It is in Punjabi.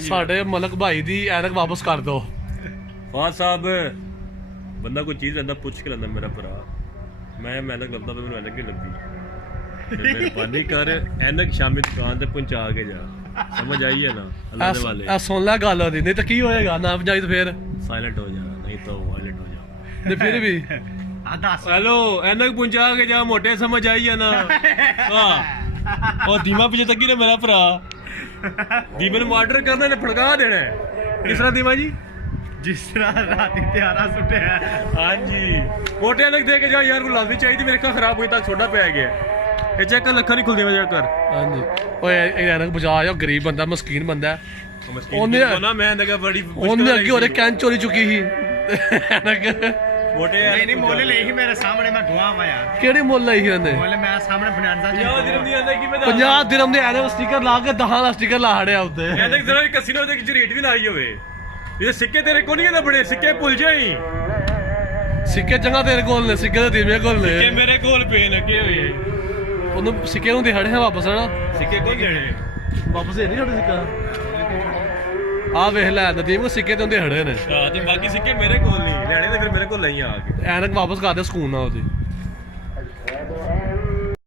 ਸਾਡੇ ਮਲਕ ਭਾਈ ਦੀ ਐਨਕ ਵਾਪਸ ਕਰ ਦੋ। ਫਾਦ ਸਾਹਿਬ ਬੰਦਾ ਕੋਈ ਚੀਜ਼ ਲੈਂਦਾ ਪੁੱਛ ਕੇ ਲੈਂਦਾ ਮੇਰਾ ਭਰਾ। ਮੈਂ ਐਨਕ ਲੱਭਦਾ ਮੈਨੂੰ ਐਨਕ ਨਹੀਂ ਲੱਭੀ। ਮਿਹਰਬਾਨੀ ਕਰ ਐਨਕ ਸ਼ਾਮੀ ਦੁਕਾਨ ਤੇ ਪਹੁੰਚਾ ਕੇ ਜਾ। ਸਮਝ ਆਈ ਹੈ ਨਾ ਅੱਲਾਹ ਦੇ ਵਾਲੇ। ਆ ਸੁਣ ਲੈ ਗੱਲ ਉਹਦੀ, ਨਹੀਂ ਤਾਂ ਕੀ ਹੋਏਗਾ ਨਾ ਪਹੁੰਚਾਈ ਤਾਂ ਫੇਰ ਸਾਇਲੈਂਟ ਹੋ ਜਾ, ਨਹੀਂ ਤਾਂ ਵਾਇਲੈਂਟ ਹੋ ਜਾ। ਤੇ ਫਿਰ ਵੀ हेलो एनक पहुंचा के जा मोटे समझ आई है ना। और धीमा पीछे तक ना मेरा भरा धीमे ने ऑर्डर करना ने फड़का देना है। किस तरह धीमा जी? जिस तरह राती त्यारा सुटे है। हाँ जी मोटे एनक दे के जा यार को लादी चाहिए थी मेरे का खराब हुई तक छोटा पे गया ये चेक कर लखा नहीं खुलदी मैं चेक कर। हाँ जी ओए एनक बजा जा, गरीब बंदा मस्कीन बंदा ओने ना मैं एनक बड़ी ओने अगे ओरे कैन चोरी चुकी ही एनक मोटे नहीं मोले ले ही मेरे सामने मैं धुआं आया यार। ਕਿਹੜੀ ਮੁੱਲ ਲਈ ਉਹਨੇ? मोले मैं सामने बनांदा जी 50 दिरहम दी एनक की मैं 50 ਦਿਰਹਮ ਦੇ ਐਨਕ ਸਟicker ਲਾ ਕੇ 10 ਦਾ ਸਟicker ਲਾ ਹੜਿਆ ਉੱਤੇ। एनक जरा कसी ने ਉਹਦੇ ਰੇਟ ਵੀ ਨਾ ਆਈ ਹੋਵੇ। ਇਹ ਸਿੱਕੇ ਤੇਰੇ ਕੋਲ ਨਹੀਂ ਲੱਭਣੇ, ਸਿੱਕੇ ਭੁੱਲ ਜਾਈ। ਸਿੱਕੇ ਚੰਗਾ ਤੇਰੇ ਕੋਲ ਨੇ, ਸਿੱਕੇ ਤਾਂ ਦੀਵੇਂ ਕੋਲ ਨੇ। ਸਿੱਕੇ ਮੇਰੇ ਕੋਲ ਪਏ ਲੱਗੇ ਹੋਏ। ਉਹਨੂੰ ਸਿੱਕੇ ਨੂੰ ਦਿਹਾੜੇ ਵਾਪਸ ਹਨਾ ਸਿੱਕੇ ਕੋਲ ਦੇਣੇ ਵਾਪਸ ਦੇ ਨਹੀਂ ਛੋਟੇ ਸਿੱਕਾ। ਆ ਵੇਖ ਲੈ ਨਦੀਮ ਸਿੱਕੇ ਤੇ ਉਹਦੇ ਹੜੇ ਨੇ। ਹਾਂ ਤੇ ਬਾਕੀ ਸਿੱਕੇ ਮੇਰੇ ਕੋਲ ਨਹੀਂ ਲੈਣੇ ਤੇ ਫਿਰ ਮੇਰੇ ਕੋਲ ਲਈ ਆ ਕੇ ਐਨਕ ਵਾਪਸ ਕਰ ਦੇ ਸਕੂਨ ਨਾਲ ਉਹਦੀ।